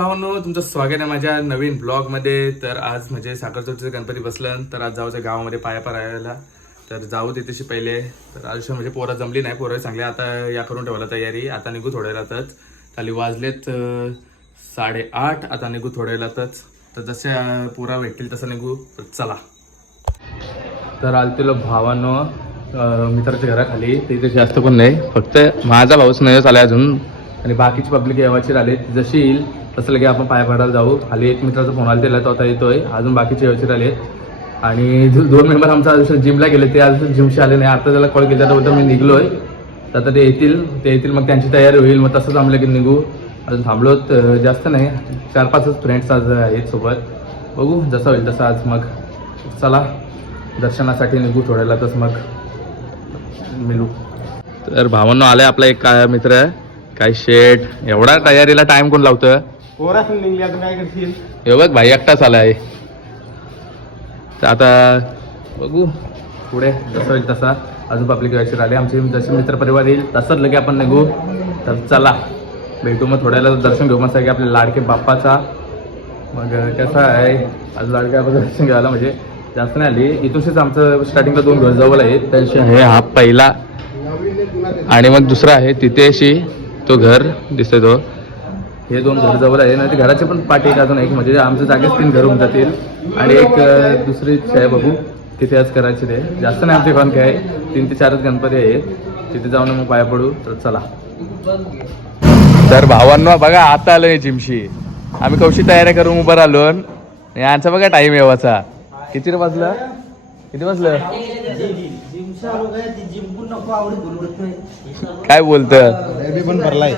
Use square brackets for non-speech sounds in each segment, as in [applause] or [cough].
भावांनो तुमचं स्वागत आहे माझ्या नवीन ब्लॉगमध्ये तर आज म्हणजे साखरचोटीचं गणपती बसलं. तर आज जाऊच्या गावामध्ये पाया परायला तर जाऊ तिथेशी पहिले. तर आयुष्य म्हणजे पोरं जमली नाही. पोरं चांगली आता या करून ठेवायला तयारी. आता निघू थोड्यालातच खाली वाजलेत साडेआठ. आता निघू थोड्या वेळातच. तर जसे पोरा भेटतील तसं निघू. तर चला. तर आलतीलो भावांनो मित्राच्या घराखाली. तिथे जास्त पण नाही. फक्त माझा भाऊच नाही आला अजून. आणि बाकीची पब्लिक यावाची राहिली. जशी येईल तसं लगे आपण पाय पडायला जाऊ. खाली एक मित्राचा फोन आला त्याला तो आता येतोय. अजून बाकीचे व्यवस्थित आले आणि दोन मेंबर आमचा अजून जिमला गेले ते अजून जिमशी आले नाही. आता त्याला कॉल केला तर मी निघलोय. तर आता ते येतील. ते येतील मग त्यांची तयारी होईल. मग तसंच आम्ही की निघू. अजून थांबलो तर जास्त नाही. चार पाचच फ्रेंड्स आज आहेत सोबत. बघू जसं होईल तसं आज मग. चला दर्शनासाठी निघू थोड्याला तस मग. मिळू तर भावांनो आलाय आपला एक काय मित्र. काय शेट एवढा तयारीला टाइम कोण लावतं? पोरा निघली आता काय करशील? हे बघ भाई एकटाच आलाय. तर आता बघू पुढे जसं होईल तसा. अजून पब्लिक व्यायचे आले आमचे जसे मित्र परिवार येईल तसंच लगे आपण निघू. तर चला भेटू मग थोड्याला दर्शन घेऊ. मस्त की आपल्या लाडके बाप्पाचा. मग कसा आहे आज लाडक्या दर्शन घ्यायला म्हणजे जास्त नाही आली. इथूनच आमचं स्टार्टिंगला दोन घर जवळ आहेत. त्याशी आहे हा पहिला. आणि मग दुसरा आहे तिथेशी तो घर दिसतोय तो. हे दोन घर जवळ आहे ना ते घराचे पण पाठी एक अजून एक म्हणजे आमच्या जागेत तीन घर होऊन जातील. आणि एक दुसरी आहे बघू तिथे आज करायचे ते. जास्त नाही आमचे पण काय तीन ते चारच गणपती आहेत. तिथे जाऊन मग पाया पडू तर चला. तर भावांनो बघा आता आलोय जिमशी. आम्ही कौशी तयारी करून उभं राहिलो. यांचा बघा टाइम येवाचा किती वाजलं? किती वाजलं? काय बोलत? पण भरलाय.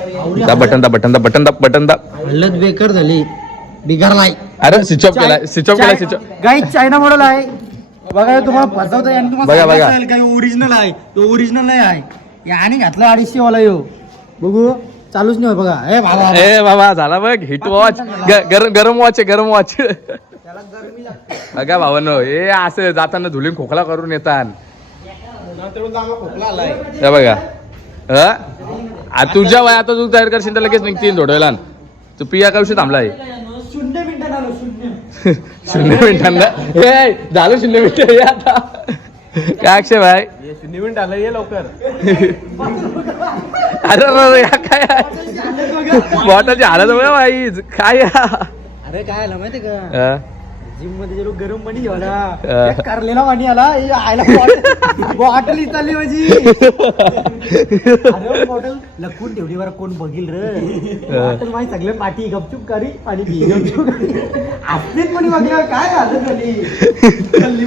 बटन दा बटन दा बटन दा बटन दा. हल्लत बेकार झाली बिघारलाय अरे स्विच ऑफ केला स्विच ऑफ केला स्विच ऑफ गाई चायना मॉडेल आहे. बघा हे तुम्हाला फसवता आणि तुम्हाला बघा, काही ओरिजिनल आहे तो ओरिजिनल नाही आहे. याने घातला अडीचशे वाला यो. बघू चालूच नाही बघा. हे बाबा ए बाबा झाला बघ हिट वॉच गरम गरम वॉच आहे गरम वॉच बघा भावानो हे असं जाताना धुलीन खोकला करून येतात खोकला आलाय. हे बघा. आ, तुझ्या वय आता तू तयार करशील तर लगेच निघतील थोड्या तू पिया का विषय थांबलाय शून्य मिनिटात आलो शून्य. [laughs] शून्य मिनिटांना? हे झालं शून्य मिनिट हे आता. काय अक्षय भाई? शून्य मिनिट आलं ये लवकर. [laughs] अरे अरे, या काय? बॉटलची हालत बघा भाई. काय या? अरे काय आलं माहिती का? अ? जिममध्ये गेलो गरम पाणी. एक कारलेला पाणी आला. आयला बॉटल बॉटल इथली माझी. अरे बॉटल लपून ठेवली बरं कोण बघील रे. बॉटल माझी सगळे पाठी गपचूप करी आणि गपचूप करी. असलीच पण बघल्यावर काय झालं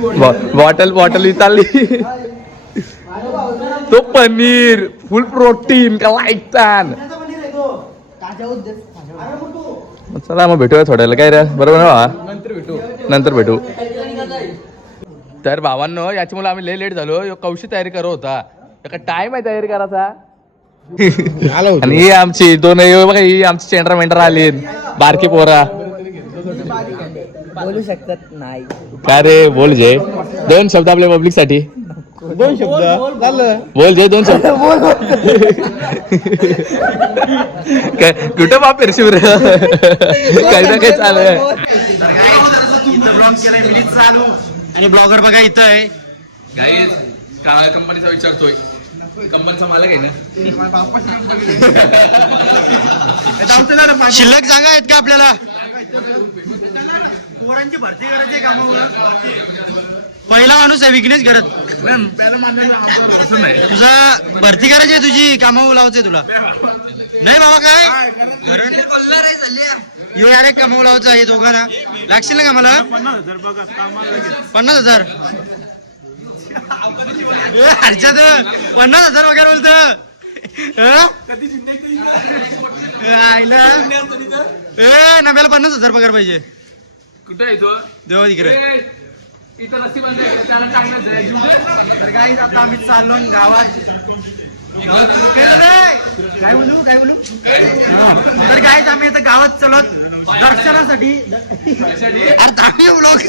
बॉ- बॉटल. बॉटल बाबा, तो पनीर. फुल प्रोटीन का ऐकतान त्याचा पनीर आहे तो. ताज्या उद्देश. अरे मग तू चला मग भेटूया थोड्याला काय रे? बरोबर ना? नंतर भेटू. नंतर भेटू. तर भावांनो याच्यामुळे आम्ही लय लेट झालो. कौशी तयारी करत होता? त्याका टाइम आहे तयारी करायचा. आणि ही आमची दोन बघा ही आमची चेंडरा मेंढरा आली. बारकी पोरा. बोलू शकतात नाही. काय रे? बोल जे. दोन शब्द आपल्या पब्लिकसाठी. दोन शब्द. झालं. बोल जे दोन शब्द. [laughs] काय कुठं बाप फिरशी रे? काही ना काही चालू आहे आणि ब्लॉगर बघा इथं आहे. गाईज काय कंपनीचा विचारतोय. कंपनीचा मालक आहे ना? शिल्लक जागा आहेत का आपल्याला? पोरांची भरती करायची कामावर. पहिला माणूस आहे विघ्नेश घरत तुझा भरती करायची आहे तुझी कामावर लावायचंय तुला. नाही बाबा काय? यो यार एक कामावर लावायचं आहे दोघांना. लागशील ना कामाला? पन्नास हजार हर्षद पन्नास हजार. वगैरे बोलत आईला. ए नव्याला पन्नास हजार पगार पाहिजे. कुठं आहे तो? देवा तिकडे इथं रस्सी बंद आहे, त्याला टाकण्याचं आहे. तर काय आता आम्ही चाललो गावात. काय बोलू काय बोलू. तर काय आम्ही आता गावात चलत दर्शनासाठी. अरे थांबे ब्लॉग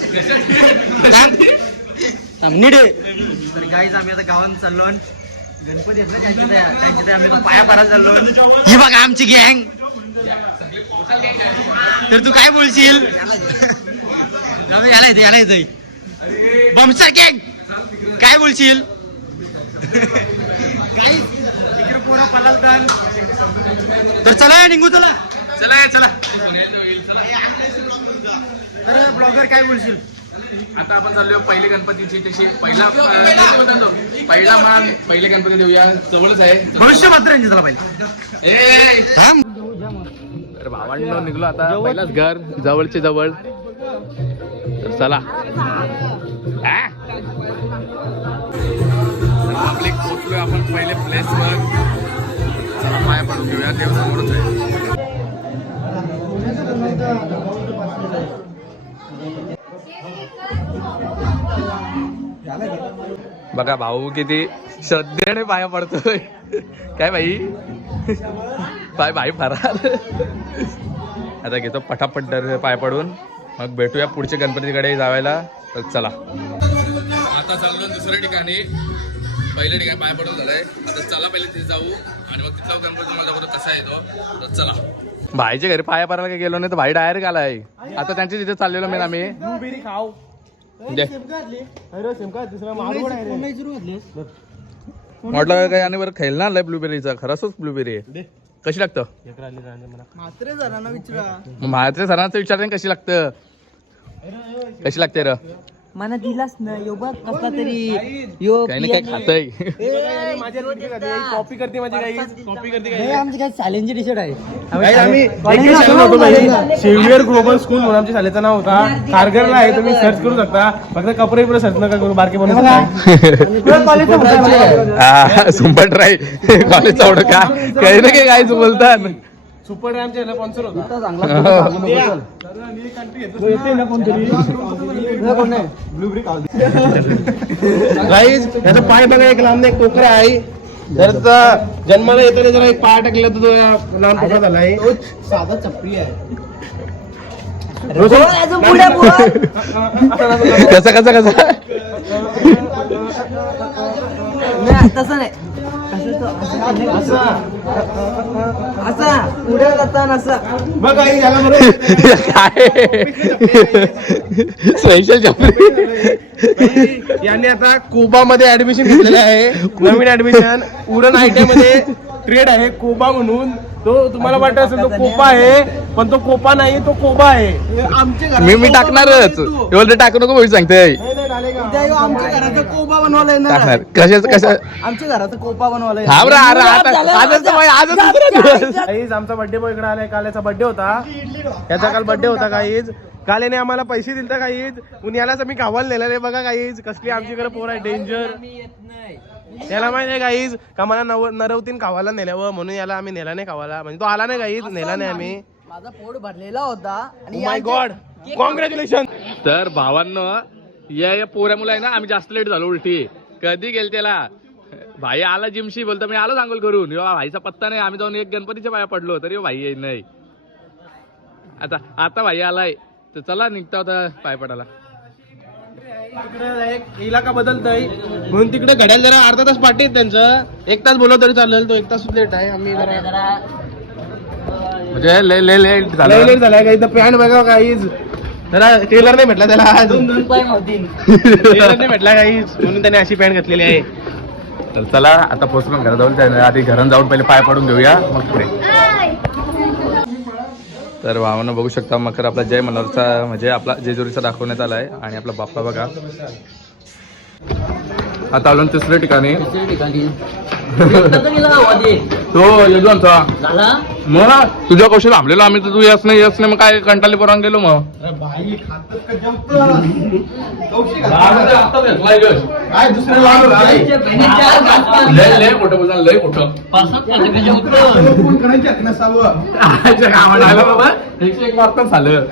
नीडे तर गाईज आम्ही आता गावात चाललो. गणपती आहेत ना त्यांच्या त्या त्यांच्या त्या आम्ही आता पाया पाडा चाललो. ही बघा आमची गँग तर तू काय बोलशील? रमे, याला येते याला येते बॉम्बचा गँग. काय बोलशील? पोरं तर चला निघू चला. चला चला. तर ब्लॉगर काय बोलशील? आता आपण चाललो पहिले गणपतीची तशी पहिला तो? पहिला मान पहिले गणपती देऊया. जवळच आहे. भविष्य मात्र यांची चला पहिले ए! थांब. तर भावांनो निघलो आता. पहिलाच घर जवळचे जवळ. तर चला. पब्लिक पोचलोय आपण पहिले प्लेस वर चला पाय पडून घेऊया. देव समोरच आहे. बघा भाऊ किती श्रद्धेने पाया पडतोय. काय भाई पाय भाई फरार. आता घेतो पटापट पाय पडून. मग भेटूया पुढच्या गणपतीकडे जायला तर चला. आता चाललो दुसऱ्या ठिकाणी. पहिल्या ठिकाणी पाय पडून झालंय. आता चला पहिले तिथे जाऊ. आणि मग तिथला गणपती तुम्हाला दाखवतो कसा येतो तर चला. भाईच्या घरी पाया पडायला काही गेलो नाही तर भाई डायरेक्ट आलाय. आता त्यांच्या तिथे चाललेलो मी आम्ही. खाऊ. म्हटलं काय आणि बरं खाईल ना आलाय ब्लूबेरीचा खरंच ब्लूबेरी आहे. कशी लागतं? मात्र जरा विचारा. मग सरांचं विचारते कशी लागतं? कशी लागते र? मला दिलास ना यो बघ कसला तरी यो काही नाही काय खातय. माझ्या कॉपी करते माझी काही कॉपी करते काही आमची काय चॅलेंज टी शर्ट आहे काही आम्ही एक शाळेत होतो काही शेवियर ग्लोबल स्कूल म्हणून आमच्या शाळेचं नाव होता. कारगरला आहे तुम्ही सर्च करू शकता. फक्त कपडे पुढे सर्च नका करू बारके बनवू ट्राय कॉलेज आवड का? काही ना काही काय बोलतात. सुपर ह्याला स्पॉन्सर होता. [laughs] याचा पाय बघा एक लांब एक टोकरा आहे. जर त्याचा जन्माला येताना जरा एक पाय टाकला तर तो लांब टोकरा झाला आहे. साधा चपली आहे. कसा कसा कसा? तसं नाही. असा पुढे जाताना असं. बघ गाईज याला बरोबर काय स्पेशल यांनी आता कोबा मध्ये ऍडमिशन घेतलेलं आहे. नवीन ऍडमिशन उडन आयमध्ये ट्रेड आहे कोबा म्हणून. तो तुम्हाला वाटत असेल तो कोपा आहे पण तो कोपा नाही तो कोबा आहे. आमच्या मी मी टाकणारच. एवढं टाकू नको आमच्या घराचा कोपा बनवायला टाकणार कशाच कशा आमच्या घराचा कोपा बनवायला थांब रे, अरे आता आजच तर- आजच दुसरा दिवस. काहीच आमचा बर्थडे बॉय इकडे आलाय. काल याचा बर्थडे होता याचा काल बर्थडे होता काहीच. काल याने आम्हाला पैसे दिलता काहीच. उन्हालाच आम्ही गावाला नेलेले बघा काहीच. कसली आमच्याकडे पोर आहे डेंजर याला माहिती आहे काहीच. का मला नव नरवतीन खावाला नेल्यावर म्हणून याला आम्ही नेला नाही खावाला म्हणजे तो आला नाही काहीच नेला नाही आम्ही. माझा पोट भरलेला होता आणि माय गॉड कॉंग्रॅच्युलेशन तर भावांनो या या पोऱ्या मुलं आहे ना आम्ही जास्त लेट झालो उलटी. कधी गेल त्याला? भाई आला जिमशी बोलतो मी आलो सांगोल करून. यो भाईचा पत्ता नाही आम्ही जाऊन एक गणपतीच्या पाया पडलो तरी यो भाई नाही. आता आता भाई आलाय. तर चला निघता होता पाय पडायला. एक इलाका बदलतय. म्हणून तिकडे घड्याल जरा अर्धा तास पाठी त्यांचं. एक तास बोलव तरी चालेल तो एक तास लेट आहे. आम्ही जरा म्हणजे लेट झालं. लेट झालाय काही तर पॅन्ट बघा काहीच. त्याला टेलर नाही भेटला त्याला. आज टेलर नाही भेटला काहीच म्हणून त्याने अशी पॅन्ट घातलेली आहे. तर चला आता पोचलो घरात जाऊन त्या आधी घरात जाऊन पहिले पाय पडून घेऊया. मग पुढे. तर भावानं बघू शकता मकर आपला जय मल्हारचा म्हणजे आपला जेजुरीचा दाखवण्यात आला आहे आणि आपला बाप्पा बघा. आता आलो तिसऱ्या ठिकाणी. तो यजमानचा मग तुझ्या कौशल थांबलेलो आम्ही तर तू येस नाही येस नाही मग काय कंटाळी परवान गेलो मग? काय दुसरं लय लय मोठं बोलणार लय मोठं आजच्या कामात आलं बाबा. एकशे एक मार्कच झालं.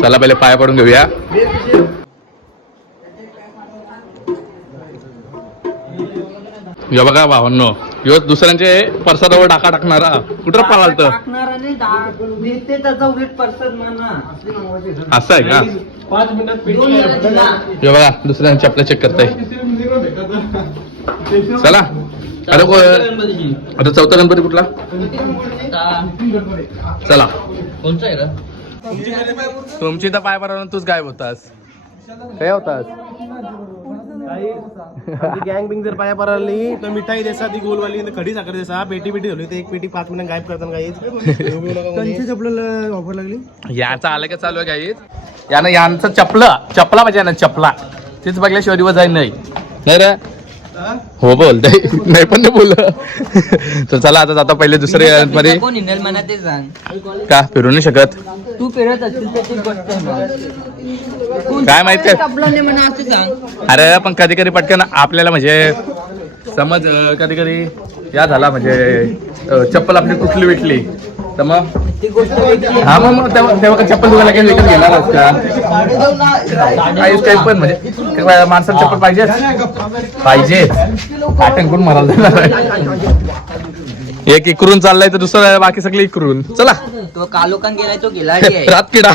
चला पहिले पाया पडून घेऊया. यो बघा भावांनो. यो दुसऱ्यांचे परसादावर डाका टाकणारा. कुठं पळालत? देते त्याचा उलट पर्सन म्हणा असं आहे का? पाच मिनिटात बघा दुसऱ्यांचे आपल्या चेक करताय. चला. आता को- आता चौथा गणपती कुठला? चला. कोणचा आहे तुमची तर पाय पडा तूच गायब होतास. काय होतास. गँग बिंग जर पाया पडली तर मिठाई देसा ती गोलवाली खडी साखर देसा पेटी पेटी झाली एक पेटी पाच मिनिटं गायब करताना काही आपल्याला ऑफर लागली? याचा आलं का चालू आहे काही यानं यांचं चपला चपला म्हणजे ना चपला. तेच बघल्याशिवाय दिवस जाईल नाही. नाही रे. हो बोल. नाही पण नाही बोल तर चला आता जाता पहिले दुसऱ्या मध्ये. ते सांग. का? फिरू नाही शकत? तू फिरत. काय माहीत अरे पण कधी कधी पटकन आपल्याला म्हणजे समज कधी कधी या झाला म्हणजे चप्पल आपली तुटली विटली तर मग ती. हा मग मग तेव्हा तेव्हा काय चप्पल तुला काही विकत घेणारच का? काही काही पण म्हणजे माणसाला चप्पल पाहिजे. पाहिजे आटंकून मरायला एक इकरून चाललाय तर दुसरं बाकी सगळे इकरून चला. तो कालोखान गेलाय तो आहे. रात किडा.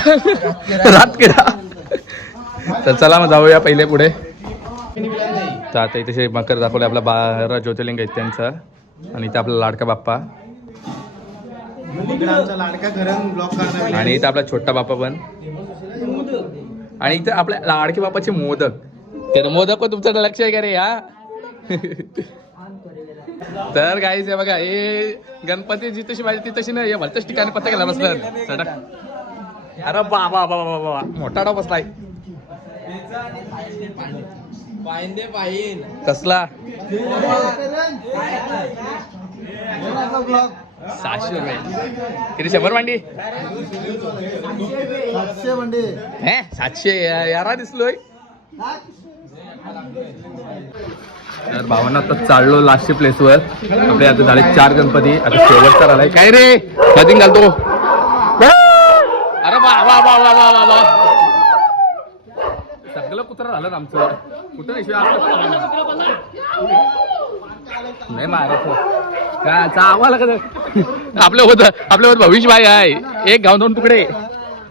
रात किडा. तर चला मग जाऊया पहिले पुढे. तर आता इथे मकर दाखवले आपला बारा ज्योतिर्लिंग आहेत त्यांचं. आणि इथे आपला लाडका बाप्पा. इकडे आमचा लाडका घरण ब्लॉक करणार आणि इथं आपला छोटा बाप्पा पण. आणि इथं आपल्या लाडके बाप्पाचे मोदक. ते मोदक तुमचं लक्ष आहे का रे या तर गाईच हे बघा हे गणपती जी तशी पाहिजे ती तशी नाही हे भलत्याच ठिकाणी पत्ता गेला बसलं. चटक अरे बाबा बाबा बाबा बाबा. मोठा डाव बसलाय. कसला? सहाशे रुपये. किती शंभर मांडी हे सातशे यारा दिसलोय. तर भावांना आता चाललो लास्टच्या प्लेसवर आपले आता झाले चार गणपती. आता शेवटचा आलाय काय रे? मधीन घालतो? अरे वा वा वा वा वा वा. सगळं कुत्र झालं आमचं. कुठं नाही मारायचं काय चावाला का आपलं होतं आपल्या होत भविष्य भाई आहे. एक गाव दोन तुकडे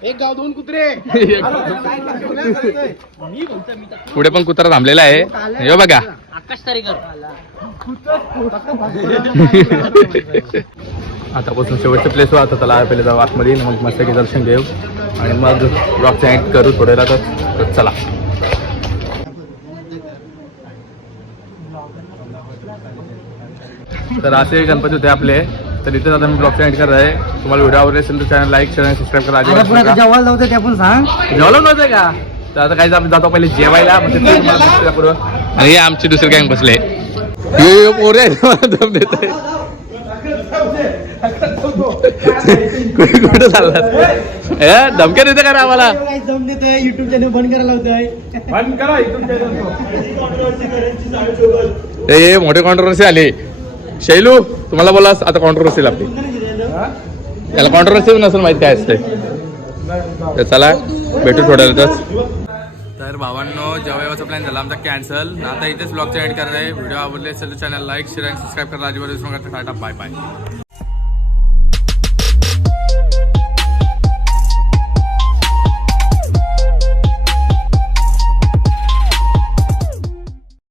एक गाव दोन कुत्रे. [laughs] पुढे पण कुत्रा थांबलेला आहे. हे बघा. आकाश [laughs] आतापासून शेवटच्या प्लेसवर आता त्याला पहिले जाऊ आतमध्ये. मग मस्त की दर्शन घेऊ. आणि मग ब्लॉगचा एंड करू थोड्या राहतात तर चला. तर असे गणपती होते आपले. तर इथेच आता मी ब्लॉगचा एंड करत आहे. तुम्हाला व्हिडिओ आवडले असेल तर चॅनल लाईक शेअर आणि सबस्क्राईब करा नका. जेवायला जाऊ ते पण सांग. जेवलं नव्हतं का? तर आता काही आपण जातो पहिले जेवायला. [laughs] आणि हे आमचे दुसरे गँग बसले. यो यो पोरे दम देत कुठे धमक्या देते का आम्हाला? दम देतोय. युट्यूब चॅनल बंद करायला लावतोय. बंद करा ए, [laughs] मोठे कॉन्ट्रोवर्सी आले शैलू तुम्हाला बोला आता कॉन्ट्रोवर्सी लागते. त्याला कॉन्ट्रोवर्सी नसेल माहीत काय असते तर चला भेटू थोड्या वेळातच तर भावांनो जेव्हा प्लॅन झाला आमचा कॅन्सल आता इथेच ब्लॉगचा एंड करणार आहे. व्हिडिओ आवडले असेल तर चॅनल लाईक शेअर आणि सबस्क्राईब करा. अजिबात विसरू नका. Tata bye bye